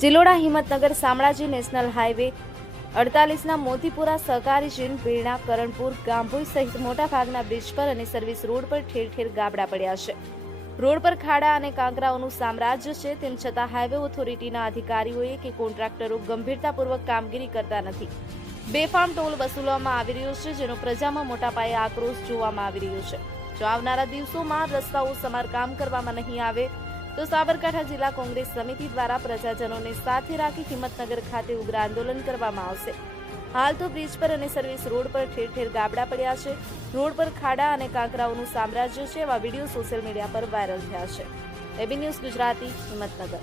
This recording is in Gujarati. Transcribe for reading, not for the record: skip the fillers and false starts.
ચિલોડા હિંમતનગર શામળાજી નેશનલ હાઈવે 48ના મોતીપુરા સહકારી જીન પીણા કરણપુર ગાંભોઈ સહિત મોટાભાગના બ્રિજ પર અને સર્વિસ રોડ પર ઠેર ઠેર ગાબડા પડ્યા છે. રોડ પર ખાડા અને કાંકરાઓનું સામ્રાજ્ય છે. તેમ છતાં હાઈવે ઓથોરિટીના અધિકારીઓએ કે કોન્ટ્રાક્ટરો ગંભીરતાપૂર્વક કામગીરી કરતા નથી. બેફામ ટોલ વસૂલવામાં આવી રહ્યો છે, જેનો પ્રજામાં મોટા પાયે આક્રોશ જોવામાં આવી રહ્યો છે. જો આવનારા દિવસોમાં રસ્તાઓ સમારકામ કરવામાં નહીં આવે તો સાબરકાંઠા જિલ્લા કોંગ્રેસ સમિતિ દ્વારા પ્રજાજનોને સાથે રાખી હિંમતનગર ખાતે ઉગ્ર આંદોલન કરવામાં આવશે. હાલ તો બ્રિજ પર અને સર્વિસ રોડ પર ઠેર ઠેર ગાબડા પડ્યા છે. રોડ પર ખાડા અને કાંકરાઓનું સામ્રાજ્ય છે. એવા વિડીયો સોશિયલ મીડિયા પર વાયરલ થયા છે. A B news Gujarati, Himmatnagar.